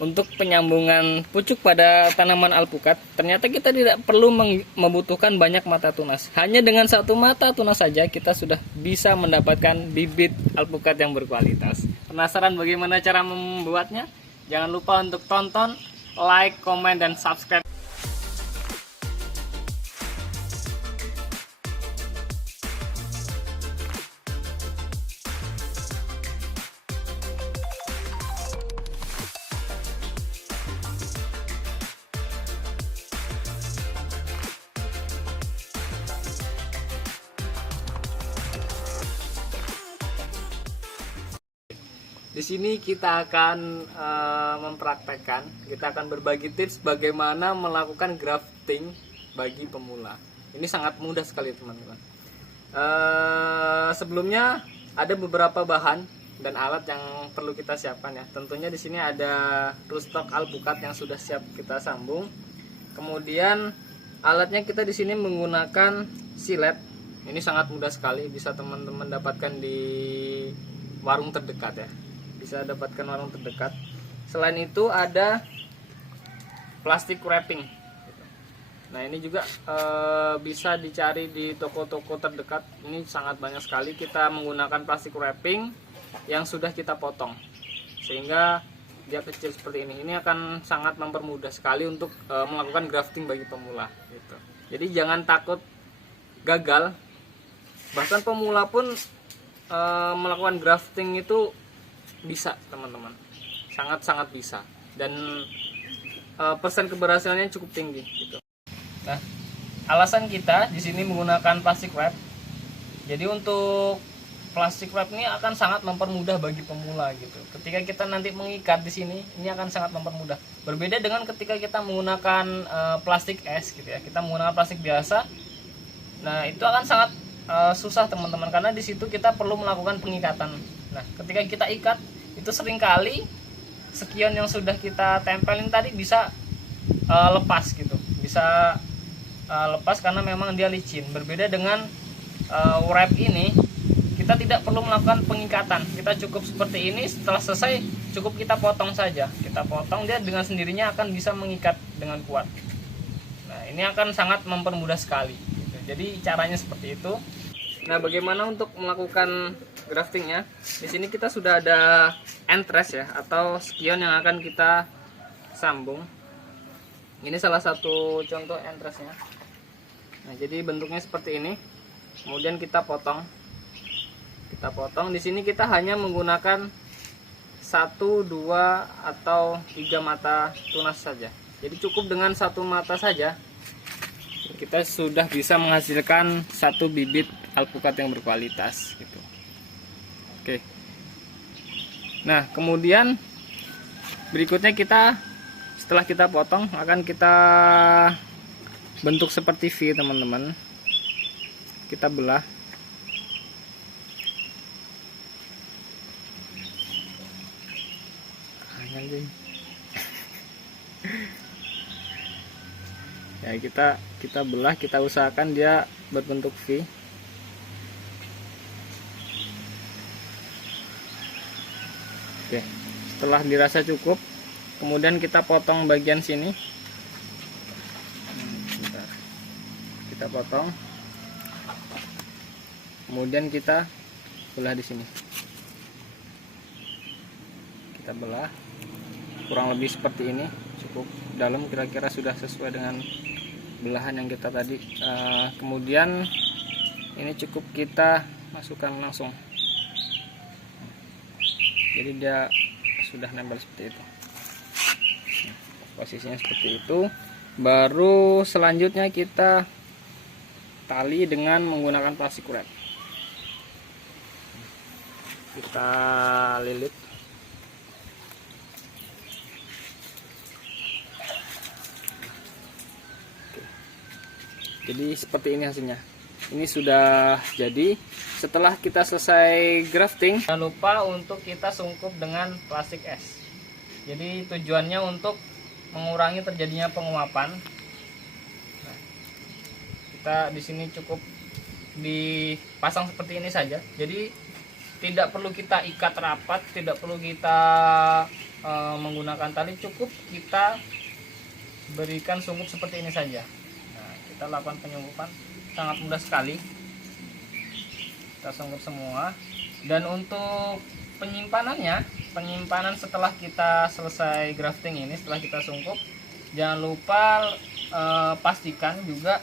untuk penyambungan pucuk pada tanaman alpukat, ternyata kita tidak perlu membutuhkan banyak mata tunas. Hanya dengan satu mata tunas saja kita sudah bisa mendapatkan bibit alpukat yang berkualitas. Penasaran bagaimana cara membuatnya? Jangan lupa untuk tonton, like, komen, dan subscribe. Di sini kita akan mempraktekkan, kita akan berbagi tips bagaimana melakukan grafting bagi pemula. Ini sangat mudah sekali teman-teman. Sebelumnya ada beberapa bahan dan alat yang perlu kita siapkan ya. Tentunya di sini ada rootstock alpukat yang sudah siap kita sambung. Kemudian alatnya kita di sini menggunakan silet. Ini sangat mudah sekali, bisa teman-teman dapatkan di warung terdekat ya. Bisa dapatkan warung terdekat. Selain itu ada plastik wrapping. Nah ini juga bisa dicari di toko-toko terdekat. Ini sangat banyak sekali. Kita menggunakan plastik wrapping yang sudah kita potong, sehingga dia kecil seperti ini. Ini akan sangat mempermudah sekali untuk melakukan grafting bagi pemula. Gitu. Jadi jangan takut gagal. Bahkan pemula pun melakukan grafting itu bisa teman-teman, sangat-sangat bisa, dan persen keberhasilannya cukup tinggi gitu. Nah, alasan kita di sini menggunakan plastik wrap. Jadi untuk plastik wrap ini akan sangat mempermudah bagi pemula gitu. Ketika kita nanti mengikat di sini, ini akan sangat mempermudah. Berbeda dengan ketika kita menggunakan plastik es gitu ya. Kita menggunakan plastik biasa. Nah, itu akan sangat susah teman-teman, karena di situ kita perlu melakukan pengikatan. Nah, ketika kita ikat, itu seringkali sekian yang sudah kita tempelin tadi bisa lepas gitu, bisa lepas karena memang dia licin. Berbeda dengan wrap ini, kita tidak perlu melakukan pengikatan. Kita cukup seperti ini, setelah selesai cukup kita potong saja. Kita potong, dia dengan sendirinya akan bisa mengikat dengan kuat. Nah, ini akan sangat mempermudah sekali gitu. Jadi caranya seperti itu. Nah, bagaimana untuk melakukan graftingnya? Di sini kita sudah ada entres ya, atau spion yang akan kita sambung. Ini salah satu contoh entresnya. Nah, jadi bentuknya seperti ini. Kemudian kita potong. Kita potong. Di sini kita hanya menggunakan 1, 2, atau 3 mata tunas saja. Jadi cukup dengan 1 mata saja, kita sudah bisa menghasilkan 1 bibit alpukat yang berkualitas gitu. Oke. Nah, kemudian berikutnya kita setelah kita potong akan kita bentuk seperti V teman-teman. Kita belah. Ya, kita belah, kita usahakan dia berbentuk V. Oke, setelah dirasa cukup, kemudian kita potong bagian sini. Kita potong, kemudian kita belah di sini. Kita belah kurang lebih seperti ini, cukup dalam, kira-kira sudah sesuai dengan belahan yang kita tadi. Kemudian ini cukup kita masukkan langsung. Jadi dia sudah nempel seperti itu. Posisinya seperti itu. Baru selanjutnya kita tali dengan menggunakan plastik wrap. Kita lilit. Jadi seperti ini hasilnya. Ini sudah jadi. Setelah kita selesai grafting, jangan lupa untuk kita sungkup dengan plastik es. Jadi tujuannya untuk mengurangi terjadinya penguapan. Nah, kita di sini cukup dipasang seperti ini saja. Jadi tidak perlu kita ikat rapat, tidak perlu kita menggunakan tali, cukup kita berikan sungkup seperti ini saja. Nah, kita lakukan penyungkupan, sangat mudah sekali. Kita sungkup semua. Dan untuk penyimpanan setelah kita selesai grafting ini, setelah kita sungkup, jangan lupa pastikan juga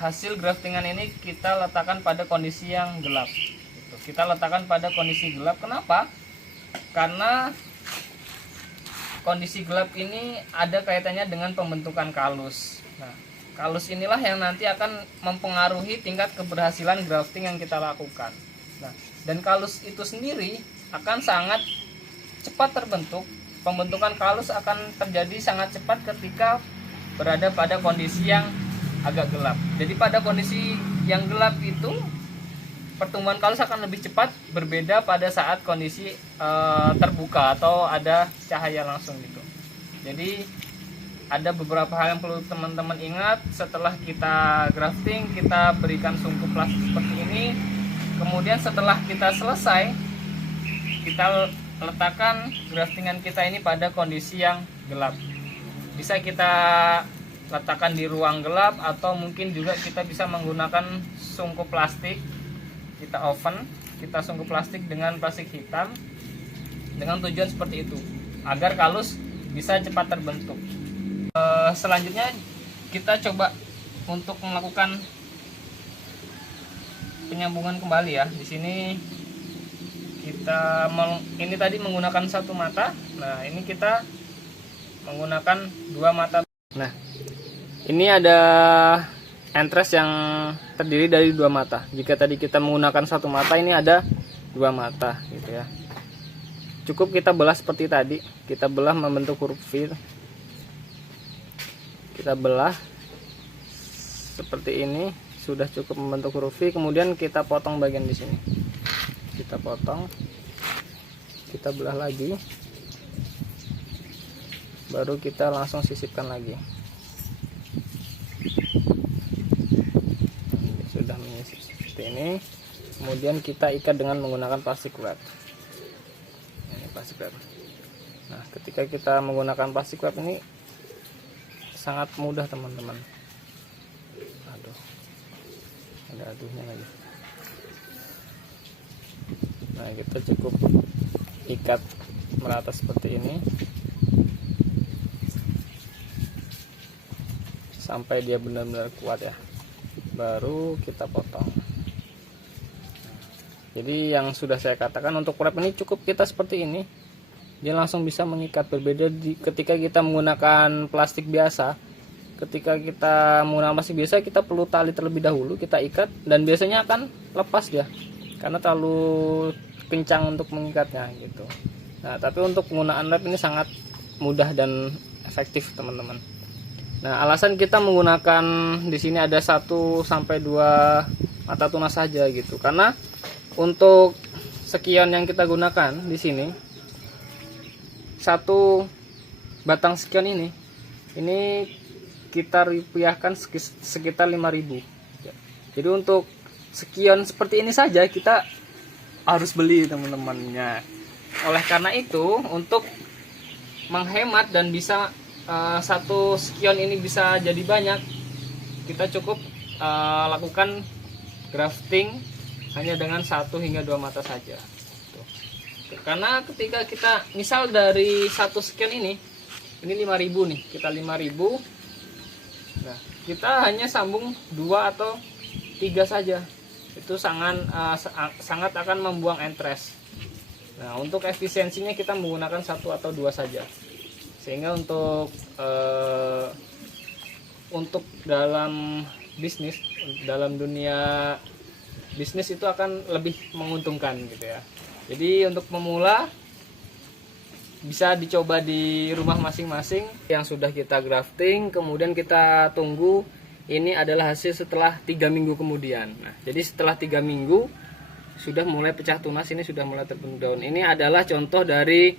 hasil graftingan ini kita letakkan pada kondisi yang gelap. Kita letakkan pada kondisi gelap. Kenapa? Karena kondisi gelap ini ada kaitannya dengan pembentukan kalus. Nah, kalus inilah yang nanti akan mempengaruhi tingkat keberhasilan grafting yang kita lakukan. Nah, dan kalus itu sendiri akan sangat cepat terbentuk. Pembentukan kalus akan terjadi sangat cepat ketika berada pada kondisi yang agak gelap. Jadi pada kondisi yang gelap itu pertumbuhan kalus akan lebih cepat, berbeda pada saat kondisi terbuka atau ada cahaya langsung gitu. Jadi ada beberapa hal yang perlu teman-teman ingat. Setelah kita grafting, kita berikan sungkup plastik seperti ini. Kemudian setelah kita selesai, kita letakkan graftingan kita ini pada kondisi yang gelap. Bisa kita letakkan di ruang gelap, atau mungkin juga kita bisa menggunakan sungkup plastik. Kita oven, kita sungkup plastik dengan plastik hitam dengan tujuan seperti itu, agar kalus bisa cepat terbentuk. Selanjutnya kita coba untuk melakukan penyambungan kembali ya. Di sini kita ini tadi menggunakan satu mata. Nah, ini kita menggunakan dua mata. Nah, ini ada entres yang terdiri dari dua mata. Jika tadi kita menggunakan satu mata, ini ada dua mata gitu ya. Cukup kita belah seperti tadi, kita belah membentuk huruf V. Kita belah seperti ini, sudah cukup membentuk huruf V. Kemudian kita potong bagian di sini. Kita potong, kita belah lagi, baru kita langsung sisipkan lagi. Sudah menyisip seperti ini. Kemudian kita ikat dengan menggunakan plastik wrap. Ini plastik wrap. Nah, ketika kita menggunakan plastik wrap ini sangat mudah teman-teman. Aduh, ada aduhnya lagi. Nah, kita cukup ikat merata seperti ini sampai dia benar-benar kuat ya, baru kita potong. Jadi yang sudah saya katakan, untuk wrap ini cukup kita seperti ini, dia langsung bisa mengikat. Berbeda ketika kita menggunakan plastik biasa. Ketika kita menggunakan plastik biasa, kita perlu tali terlebih dahulu, kita ikat, dan biasanya akan lepas dia karena terlalu kencang untuk mengikatnya gitu. Nah, tapi untuk penggunaan wrap ini sangat mudah dan efektif teman-teman. Nah, alasan kita menggunakan di sini ada 1 sampai 2 mata tunas saja gitu, karena untuk sekian yang kita gunakan di sini, satu batang sekian ini kita rupiahkan sekitar 5.000. Jadi untuk sekian seperti ini saja kita harus beli teman-temannya. Oleh karena itu, untuk menghemat dan bisa satu sekian ini bisa jadi banyak, kita cukup lakukan grafting hanya dengan 1 hingga 2 mata saja. Karena ketika kita misal dari satu sekian ini 5.000 nih, kita 5.000. Nah, kita hanya sambung 2 atau 3 saja. Itu sangat akan membuang entres. Nah, untuk efisiensinya kita menggunakan 1 atau 2 saja. Sehingga untuk dalam bisnis, dalam dunia bisnis itu akan lebih menguntungkan gitu ya. Jadi untuk pemula bisa dicoba di rumah masing-masing yang sudah kita grafting, kemudian kita tunggu. Ini adalah hasil setelah 3 minggu kemudian. Nah, jadi setelah 3 minggu sudah mulai pecah tunas, ini sudah mulai terbentuk daun. Ini adalah contoh dari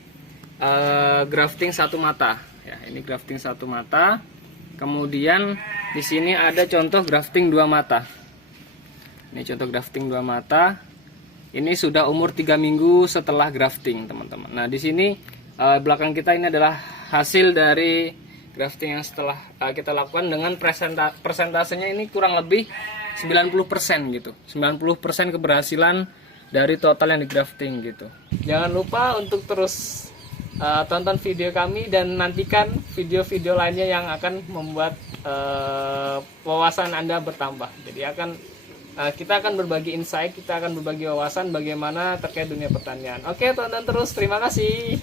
grafting 1 mata. Ya, ini grafting 1 mata. Kemudian di sini ada contoh grafting 2 mata. Ini contoh grafting 2 mata. Ini sudah umur 3 minggu setelah grafting, teman-teman. Nah, di sini belakang kita ini adalah hasil dari grafting yang setelah kita lakukan dengan persentasenya ini kurang lebih 90% gitu. 90% keberhasilan dari total yang di grafting gitu. Jangan lupa untuk terus tonton video kami dan nantikan video-video lainnya yang akan membuat wawasan Anda bertambah. Jadi kita akan berbagi insight, kita akan berbagi wawasan bagaimana terkait dunia pertanian. Oke, tonton terus. Terima kasih.